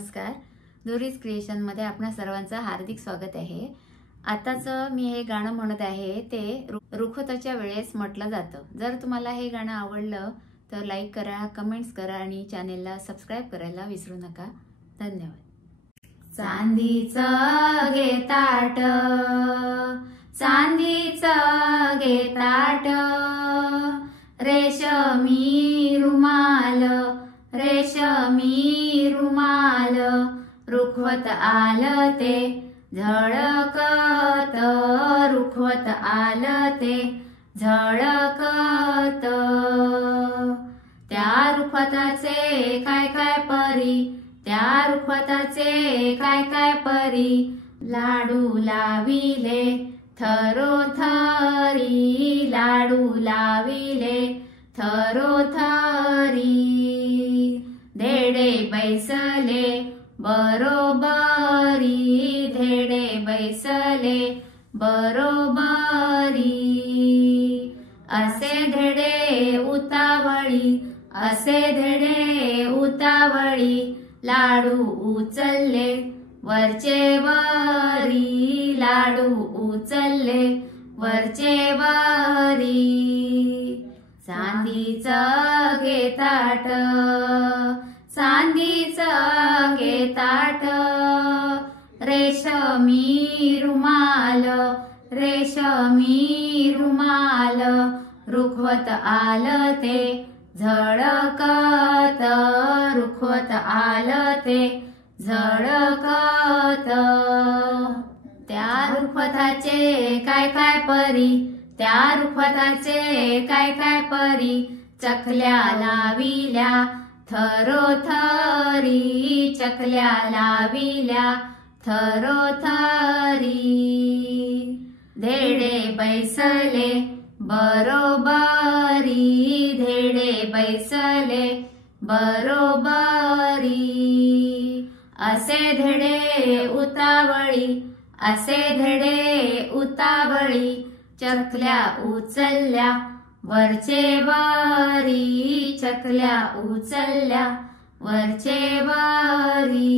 नमस्कार. दोरीज क्रिएशन मध्ये आपणा सर्वांचं हार्दिक स्वागत आहे. आताच मी हे गाणं म्हणत आहे ते रुखवताच्या वेळेस म्हटलं जातं. जर तुम्हाला हे गाणं आवडलं तर लाईक करा, कमेंट्स करा आणि चॅनेलला सबस्क्राइब करायला विसरू नका. धन्यवाद. चांदीचं घे ताट, चांदीचं घे ताट, रेशमी रुमाल, रेशमी रुमाल, रुखवत आलं ते झळकत, रुखवत आलं ते झळकत. त्या रुखवताचे काय काय परी, त्या रुखवताचे काय काय परी, लाडू लाविले थरोथरी, लाडू लाविले थरोथरी. धेडे बैसले बरोबरी, धेडे बैसले बरोबरी. असे धेडे उतावळी, असे धेडे उतावळी, लाडू उचलले वरचे वरी, लाडू उचलले वरचे वरी. चांदीचं घे ताट, चांदीचं घे ताट, रेशमी रुमाल, रेशमी रुमाल, रुखवत आलं ते झळकत, रुखवत आलं ते झळकत. त्या रुखवताचे काय काय परी, त्या रुखवताचे काय काय परी, चकल्या लाविल्या थरोथरी, चकल्या लाविल्या थरोथरी. धेडे बैसले बरोबरी, धेडे बैसले बरोबरी. असे धेडे उतावळी, असे धेडे उतावळी, चकल्या उचलल्या वरचे वरी, चकल्या उचलल्या वरचे वरी.